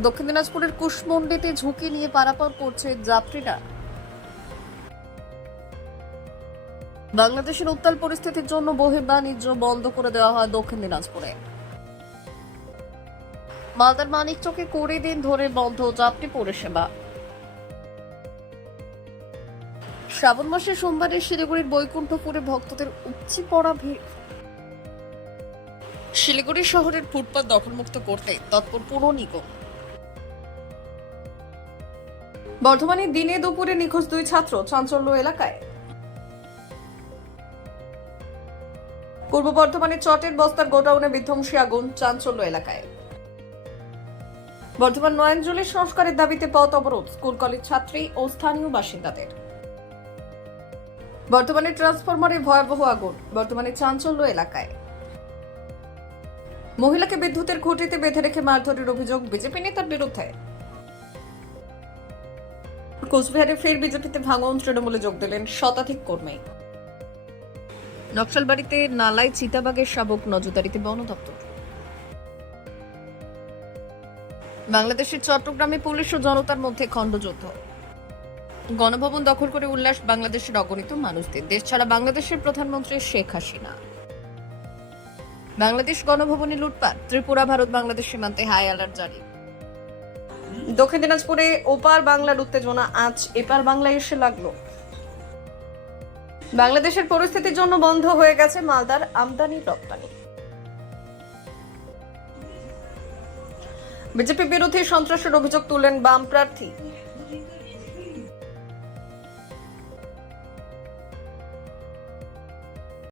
দক্ষিণ দিনাজপুরের কুশমন্ডিতে ঝুঁকি নিয়ে পারাপার করছে যাত্রীরা। বাংলাদেশের উত্তাল পরিস্থিতির জন্য বহির্বাণিজ্য বন্ধ করে দেওয়া হয় দক্ষিণ দিনাজপুরে। মালদার মানিকচকে 20 দিন ধরে বন্ধ যাত্রী পরিষেবা। শ্রাবণ মাসে সোমবারে শিলিগুড়ির বৈকুণ্ঠপুরে ভক্তদের উপচে পড়া ভিড়। শিলিগুড়ি শহরের ফুটপাত দখলমুক্ত করতে তৎপর পুর নিগম। বর্ধমানে দিনে দুপুরে নিখোঁজ 2 ছাত্র, চাঞ্চল্য এলাকায়। পূর্ব বর্ধমানের চটের বস্তার গোডাউনে বিধ্বংসী আগুন, চাঞ্চল্য এলাকায়। বর্ধমান নয়নজলি সংস্কারের দাবিতে পথ অবরোধ স্কুল কলেজ ছাত্রী ও স্থানীয় বাসিন্দাদের। বর্তমানে ট্রান্সফরমারে ভয়াবহ আগুন, বর্তমানে চাঞ্চল্য এলাকায়। মহিলাকে বিদ্যুতের খুঁটিতে বেঁধে রেখে মারধরের অভিযোগ বিজেপি নেতার বিরুদ্ধে। কোচবিহারে ফের বিজেপিতে ভাঙন, তৃণমূলে যোগ দিলেন শতাধিক কর্মী। নকশালবাড়িতে নালায় চিতাবাঘের শাবক নজরদারিতে বন দপ্তর। বাংলাদেশের চট্টগ্রামে পুলিশ ও জনতার মধ্যে খণ্ডযুদ্ধ। গণভবন দখল করে উল্লাস বাংলাদেশের অগণিত মানুষদের। দেশ ছাড়া বাংলাদেশের প্রধানমন্ত্রী শেখ হাসিনা। বাংলাদেশ গণভবনে লুটপাট, ত্রিপুরা ভারত বাংলাদেশ সীমান্তে হাই অ্যালার্ট জারি। দক্ষিণ দিনাজপুরে ওপার বাংলার উত্তেজনা আজ এপার বাংলায় এসে লাগলো। বাংলাদেশের পরিস্থিতির জন্য বন্ধ হয়ে গেছে মালদার আমদানি রপ্তানি। বিজেপি বিরোধী সন্ত্রাসের অভিযোগ তুললেন বাম প্রার্থী।